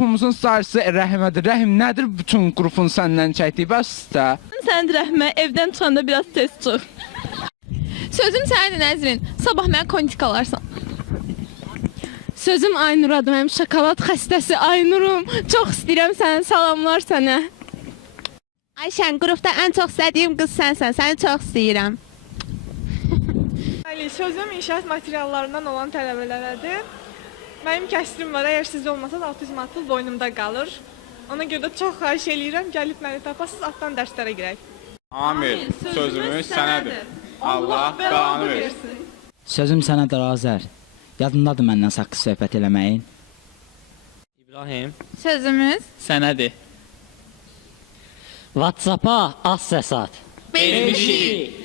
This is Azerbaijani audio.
Qrupumuzun sarısı Rəhmədir. Rəhim, nədir bütün qrupun səndən çəkdiyi? Bəs də. Sən Rəhmə, evdən çıxanda biraz tez çıx. Sözüm sənədir Nəzrin. Sabah mənə kondik alarsan. Sözüm Aynuradır, mənim şokolad xəstəsi Aynurum. Çox istəyirəm səni, salamlar sənə. Ayşən, qrupda ən çox istədiyim qız sənsən, səni çox istəyirəm. Bəli, sözüm inşaat materiallarından olan tələbələrədir. Mənim kəsrim var, əgər siz olmasaz 600 manat boynumda qalır. Ona görə də çox xahiş eləyirəm, gəlib məni tapasınız, altdan dərslərə girək. Amil, sözümüz sənədir. Allah bəlanı versin. Sözüm sənədir Azər. Yadındadır məndən saqqız söhbət eləməyin. İbrahim, Sözümüz sənədir. WhatsApp-a az səs at. Vermişik.